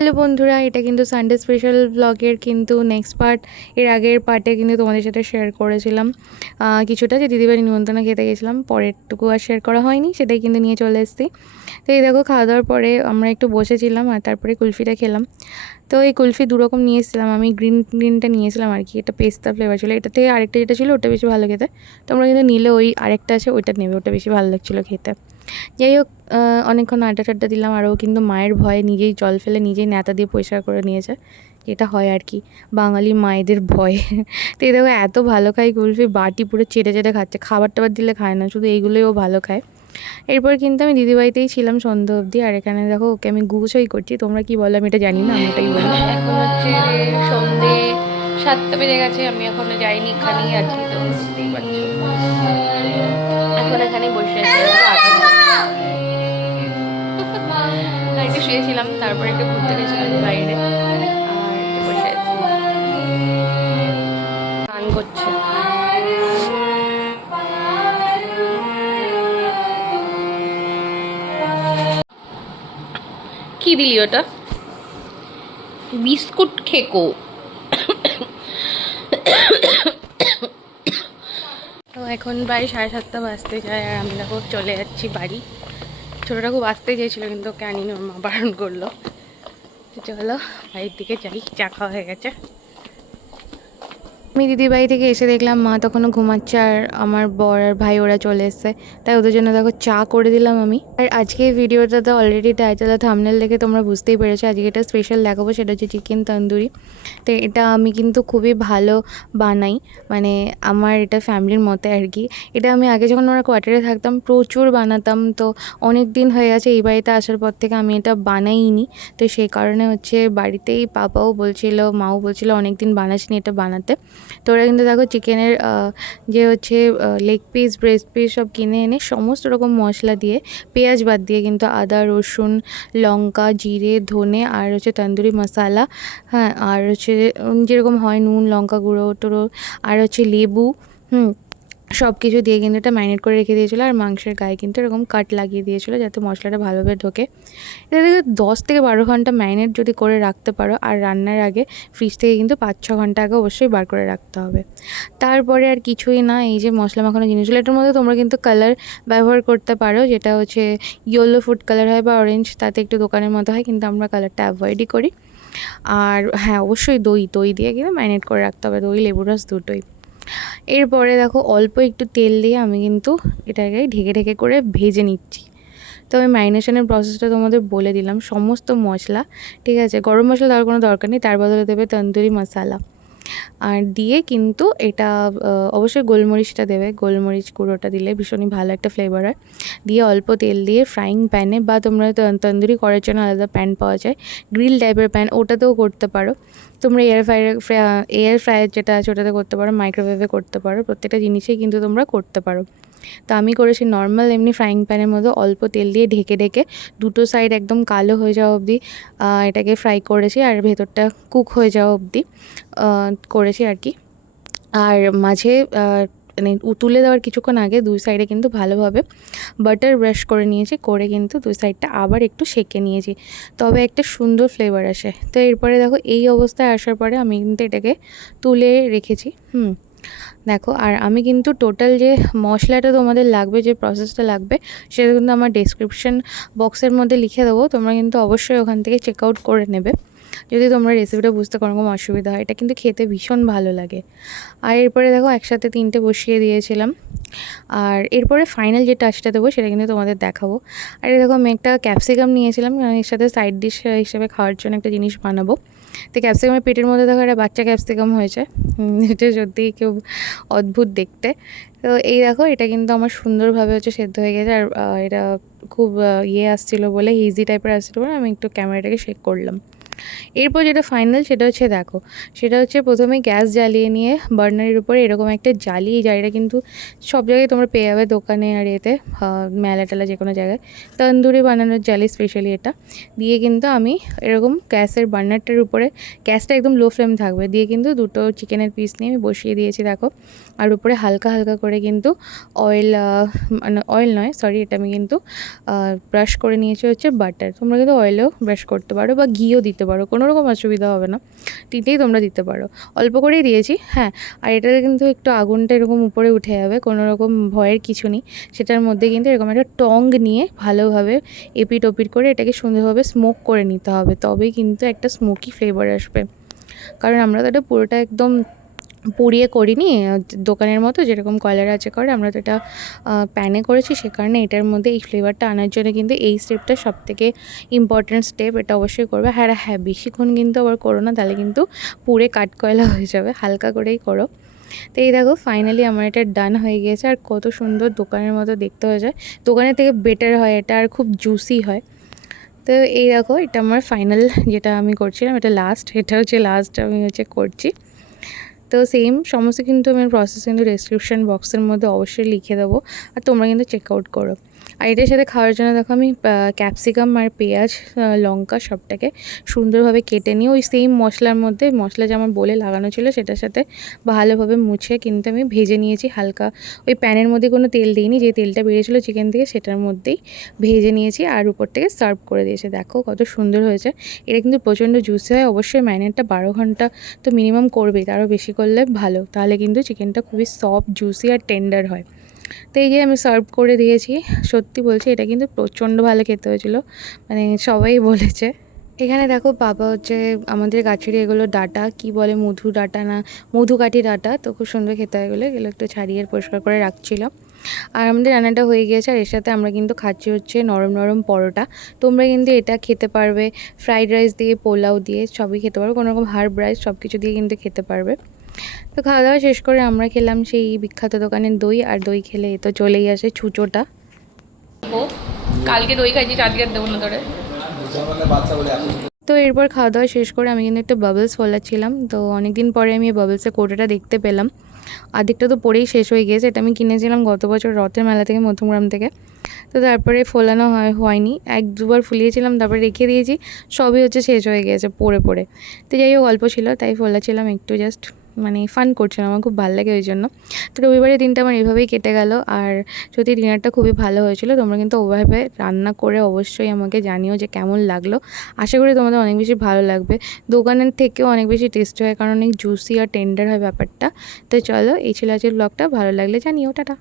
Hello বন্ধুরা, এটা কিন্তু সানডে স্পেশাল ব্লগের কিন্তু নেক্সট পার্ট। এর আগের পার্টে কিন্তু তোমাদের সাথে শেয়ার করেছিলাম কিছুটা, যে দিদিবাড়ি নিমন্ত্রণ খেতে গেছিলাম। পরেরটুকু আর শেয়ার করা হয়নি, সেটাই কিন্তু নিয়ে চলে এসেছি। তো এই দেখো, খাওয়া দাওয়ার পরে আমরা একটু বসেছিলাম আর তারপরে কুলফিটা খেলাম। তো এই কুলফি দুরকম নিয়ে এসেছিলাম আমি, গ্রিনটা নিয়েছিলাম আর কি, এটা পেস্তা ফ্লেভার ছিল। এটা থেকে আরেকটা যেটা ছিল ওটা বেশি ভালো খেতে। তোমরা কিন্তু নিলে ওই আরেকটা আছে ওইটা নেবে, ওটা বেশি ভালো লাগছিলো খেতে। যাই হোক, অনেকক্ষণ আড্ডা টাড্ডা দিলাম। আর ও কিন্তু মায়ের ভয়ে নিজেই জল ফেলে নিজেই ন্যাতা দিয়ে পরিষ্কার করে নিয়েছে, যেটা হয় আর কি বাঙালি মায়েদের ভয়ে। তো এই দেখো, এত ভালো খায় কুলফি, বাটি পুরো চেটে চেটে খাচ্ছে। খাবার টাবার দিলে খায় না, শুধু এইগুলোই ও ভালো খায়। এরপর কিন্তু আমি দিদিবাড়িতেই ছিলাম সন্ধ্যা অবধি। আর এখানে দেখো, ওকে আমি গুছই করছি। তোমরা কি বলো আমি এটা জানি না, আমি ওটাই বলি। এখন হচ্ছে সন্ধে 7টা বেজে গেছে, আমি এখনো যাইনি, এখানেই আছি। তো বুঝতেই পারছো, এখন এখানে বসে আছি। একটু শুয়েছিলাম, তারপরে একটু ঘুরতে গেছিলাম বাইরে, আর একটু বসে আছি। গান করছে। কি দিলি ওটা? বিস্কুট খেকো। তো এখন প্রায় 7:30 বাজতে যায়, আর আমি দেখো চলে যাচ্ছি বাড়ি। ছোটোটা খুব আসতে চেয়েছিল, কিন্তু ওকে আনিনি, ওর মা বারণ করলো। তো চলো বাড়ির দিকে যাই, চা খাওয়া হয়ে গেছে। আমি দিদিবাড়ি থেকে এসে দেখলাম মা তখনও ঘুমাচ্ছে, আর আমার বর আর ভাই ওরা চলে এসছে। তাই ওদের জন্য দেখো চা করে দিলাম আমি। আর আজকে এই ভিডিওটাতে অলরেডি টাইটেল আর থাম্বনেল দেখে তোমরা বুঝতেই পেরেছো আজকে এটা স্পেশাল দেখাবো, সেটা হচ্ছে চিকেন তন্দুরি। তো এটা আমি কিন্তু খুবই ভালো বানাই, মানে আমার এটা ফ্যামিলির মতে আর কি। এটা আমি আগে যখন আমরা কোয়ার্টারে থাকতাম প্রচুর বানাতাম। তো অনেক দিন হয়ে গেছে এই বাড়িতে আসার পর থেকে আমি এটা বানাইনি। তো সেই কারণে হচ্ছে বাড়িতেই পাপাও বলছিল, মাও বলছিল অনেক দিন বানাসনি এটা বানাতে। তো ওরা কিন্তু দেখো চিকেনের যে হচ্ছে লেগ পিস, ব্রেস্ট পিস সব কিনে এনে সমস্ত রকম মশলা দিয়ে, পেঁয়াজ বাদ দিয়ে কিন্তু আদা, রসুন, লঙ্কা, জিরে, ধনে, আর হচ্ছে তন্দুরি মশলা, হ্যাঁ, আর হচ্ছে যেরকম হয় নুন, লঙ্কা গুঁড়ো টুড়ো, আর হচ্ছে লেবু, সব কিছু দিয়ে কিন্তু এটা ম্যারিনেট করে রেখে দিয়েছিলো। আর মাংসের গায়ে কিন্তু এরকম কাট লাগিয়ে দিয়েছিলো যাতে মশলাটা ভালোভাবে ঢোকে। এটা থেকে 10 থেকে 12 ঘন্টা ম্যারিনেট যদি করে রাখতে পারো, আর রান্নার আগে ফ্রিজ থেকে কিন্তু 5-6 ঘন্টা আগে অবশ্যই বার করে রাখতে হবে। তারপরে আর কিছুই না, এই যে মশলা মাখানো জিনিসগুলো, এটার মধ্যে তোমরা কিন্তু কালার ব্যবহার করতে পারো, যেটা হচ্ছে ইয়েলো ফুড কালার হয় বা অরেঞ্জ, তাতে একটু দোকানের মতো হয়, কিন্তু আমরা কালারটা অ্যাভয়েডই করি। আর হ্যাঁ, অবশ্যই দই দিয়ে কিন্তু ম্যারিনেট করে রাখতে হবে, দই, লেবুর রস দুটোই। এরপরে দেখো অল্প একটু তেল দিয়ে আমি কিন্তু এটাকে ঢেকে ঢেকে করে ভেজে নিচ্ছি। তো আমি ম্যারিনেশনের প্রসেসটা তোমাদের বলে দিলাম। সমস্ত মশলা, ঠিক আছে, গরম মশলা দেওয়ার কোনো দরকার নেই, তার বদলে দেবে তন্দুরি মশলা। আর দিয়ে কিন্তু এটা অবশ্যই গোলমরিচটা দেবে, গোলমরিচ গুঁড়োটা দিলে ভীষণই ভালো একটা ফ্লেভার হয়। দিয়ে অল্প তেল দিয়ে ফ্রাইং প্যানে, বা তোমরা তন্দুরি করার জন্য আলাদা প্যান পাওয়া যায়, গ্রিল টাইপের প্যান, ওটাতেও করতে পারো। তোমরা এয়ার ফ্রায়ার যেটা আছে ওটাতে করতে পারো, মাইক্রোওয়েভে করতে পারো, প্রত্যেকটা জিনিসেই কিন্তু তোমরা করতে পারো। তো আমি করেছি নর্মাল এমনি ফ্রাইং প্যানের মধ্যে অল্প তেল দিয়ে ঢেকে ঢেকে দুটো সাইড একদম কালো হয়ে যাওয়া অবধি এটাকে ফ্রাই করেছি, আর ভেতরটা কুক হয়ে যাওয়া অবধি করেছি আর কি। আর মাঝে মানে তুলে দেওয়ার কিছুক্ষণ আগে দুই সাইডে কিন্তু ভালোভাবে বাটার ব্রাশ করে নিয়েছি, করে কিন্তু দুই সাইডটা আবার একটু সেঁকে নিয়েছি, তবে একটা সুন্দর ফ্লেভার আসে। তো এরপরে দেখো এই অবস্থায় আসার পরে আমি কিন্তু এটাকে তুলে রেখেছি। দেখো, আর আমি কিন্তু টোটাল যে মশলাটা তোমাদের লাগবে, যে প্রসেসটা লাগবে, সেটা কিন্তু আমার ডেসক্রিপশন বক্সের মধ্যে লিখে দেবো, তোমরা কিন্তু অবশ্যই ওখান থেকে চেক আউট করে নেবে যদি তোমরা রেসিপিটা বুঝতে কোনো রকম অসুবিধা হয়। এটা কিন্তু খেতে ভীষণ ভালো লাগে। আর এরপরে দেখো একসাথে 3টে বসিয়ে দিয়েছিলাম। আর এরপরে ফাইনাল যে টাচটা দেবো সেটা কিন্তু তোমাদের দেখাবো। আর দেখো, আমি একটা ক্যাপসিকাম নিয়েছিলাম, এর সাথে সাইড ডিশ হিসেবে খাওয়ার জন্য একটা জিনিস বানাবো। তো ক্যাপসিকামের পেটের মধ্যে দেখো একটা বাচ্চা ক্যাপসিকাম হয়েছে, এটা সত্যিই খুব অদ্ভুত দেখতে। তো এই দেখো, এটা কিন্তু আমার সুন্দরভাবে হচ্ছে সেদ্ধ হয়ে গেছে। আর এটা খুব আসছিলো বলে, ইজি টাইপের আসছিলো বলে আমি একটু ক্যামেরাটাকে শেক করলাম। এরপর যেটা ফাইনাল সেটা হচ্ছে দেখো, সেটা হচ্ছে প্রথমে গ্যাস জ্বালিয়ে নিয়ে বার্নারের উপরে এরকম একটা জালি, এই জালিটা কিন্তু সব জায়গায় তোমরা পেয়ে যাবে, দোকানে আর এতে মেলা টেলা যে কোনো জায়গায়, তন্দুরি বানানোর জালি স্পেশালি এটা দিয়ে কিন্তু আমি এরকম গ্যাসের বার্নারটার উপরে, গ্যাসটা একদম লো ফ্লেম থাকবে, দিয়ে কিন্তু দুটো চিকেনের পিস নিয়ে আমি বসিয়ে দিয়েছি দেখো। আর উপরে হালকা হালকা করে কিন্তু অয়েল, মানে অয়েল নয় সরি, এটা আমি কিন্তু ব্রাশ করে নিয়েছি হচ্ছে বাটার। তোমরা কিন্তু অয়েলেও ব্রাশ করতে পারো বা ঘিও দিতে পারো, কোনো রকম অসুবিধা হবে না, 3টেই তোমরা দিতে পারো। অল্প করেই দিয়েছি, হ্যাঁ। আর এটাতে কিন্তু একটু আগুনটা এরকম উপরে উঠে যাবে, কোনো রকম ভয়ের কিছু নেই। সেটার মধ্যে কিন্তু এরকম একটা টং নিয়ে ভালোভাবে এপিট ওপিট করে এটাকে সুন্দরভাবে স্মোক করে নিতে হবে, তবেই কিন্তু একটা স্মোকি ফ্লেভার আসবে। কারণ আমরা তো এটা পুরোটা একদম পুড়িয়ে করিনি, দোকানের মতো যেরকম কয়লার আঁচে করে, আমরা তো এটা প্যানে করেছি। সে কারণে এটার মধ্যে এই ফ্লেভারটা আনার জন্য কিন্তু এই স্টেপটা সবথেকে ইম্পর্ট্যান্ট স্টেপ, এটা অবশ্যই করবে। হ্যাঁ, বেশিক্ষণ কিন্তু আবার করো না, তাহলে কিন্তু পুড়ে কাঠকয়লা হয়ে যাবে, হালকা করেই করো। তো এই দেখো ফাইনালি আমার এটা ডান হয়ে গিয়েছে। আর কত সুন্দর দোকানের মতো দেখতে হয়ে যায়, দোকানের থেকে বেটার হয় এটা, আর খুব জুসি হয়। তো এই দেখো এটা আমার ফাইনাল যেটা আমি করছিলাম, এটা লাস্ট, এটা হচ্ছে লাস্ট আমি করছি। তো সেম সমস্ত কিন্তু আমি প্রসেস কিন্তু ডেসক্রিপশন বক্সের মধ্যে অবশ্যই লিখে দেবো, আর তোমরা কিন্তু চেক আউট করো। আর এটার সাথে খাওয়ার জন্য দেখো আমি ক্যাপসিকাম আর পেঁয়াজ, লঙ্কা সবটাকে সুন্দরভাবে কেটে নিয়ে ওই সেম মশলার মধ্যে, মশলা যেমন বলে লাগানো ছিল সেটার সাথে ভালোভাবে মুছে কিন্তু আমি ভেজে নিয়েছি হালকা। ওই প্যানের মধ্যে কোনো তেল দিইনি, যে তেলটা বেরিয়েছিলো চিকেন থেকে সেটার মধ্যেই ভেজে নিয়েছি, আর উপর থেকে সার্ভ করে দিয়েছে। দেখো কত সুন্দর হয়েছে। এটা কিন্তু প্রচণ্ড জুসি হয়, অবশ্যই ম্যারিনেটটা 12 ঘন্টা তো মিনিমাম করবেই, তারও বেশি করলে ভালো, তাহলে কিন্তু চিকেনটা খুবই সফট, জুসি আর টেন্ডার হয়। তো এই যে আমি সার্ভ করে দিয়েছি, সত্যি বলছি এটা কিন্তু প্রচণ্ড ভালো খেতে হয়েছিলো, মানে সবাই বলেছে। এখানে দেখো বাবা আমাদের গাছেরই এগুলো ডাটা, কি বলে মধু ডাটা না মধুকাঠি ডাটা, তো খুব সুন্দর খেতে হয় এগুলো একটু ছাড়িয়ে পরিষ্কার করে রাখছিলাম। আর আমাদের রান্নাটা হয়ে গিয়েছে, আর এর সাথে আমরা কিন্তু খাচ্ছি হচ্ছে নরম নরম পরোটা। তোমরা কিন্তু এটা খেতে পারবে ফ্রাইড রাইস দিয়ে, পোলাও দিয়ে, সবই খেতে পারবে, কোনো রকম হার্ব রাইস সব কিছু দিয়ে কিন্তু খেতে পারবে। তো খাওয়া দাওয়া শেষ করে আমরা খেলাম সেই বিখ্যাত দোকানের দই, আর দই খেলে তো চলেই আসে ছুঁচোটা। কালকে দই খাইছি, আজকে দেবো না তোরে। তো এরপর খাওয়া দাওয়া শেষ করে আমি কিন্তু একটা বাবলস ফোলাচ্ছিলাম, তো অনেক দিন পরে আমি এই বাবলসের কোটাটা দেখতে পেলাম। আর্ধেকটা তো পরেই শেষ হয়ে গিয়েছে, এটা আমি কিনেছিলাম গত বছর রথের মেলা থেকে, মধ্যমগ্রাম থেকে। তো তারপরে ফোলানো হয়নি, 1-2বার ফুলিয়েছিলাম, তারপরে রেখে দিয়েছি, সবই শেষ হয়ে গিয়েছে পড়ে পড়ে। তো যাই হোক অল্প ছিল তাই ফোলাচ্ছিলাম একটু, জাস্ট মানে ফান করছিলাম, আমার খুব ভালো লাগে ওই জন্য। তো রবিবারের দিনটা আমার এভাবেই কেটে গেল। আর সত্যি ডিনারটা খুবই ভালো হয়েছিল। তোমরা কিন্তু ওভাবে রান্না করে অবশ্যই আমাকে জানিও যে কেমন লাগলো। আশা করি তোমাদের অনেক বেশি ভালো লাগবে, দোকানের থেকেও অনেক বেশি টেস্ট হয়, কারণ অনেক জুসি আর টেন্ডার হয় ব্যাপারটা। তো চলো, এই ছিল আজকের ব্লগটা, ভালো লাগলে জানিও, টাটা।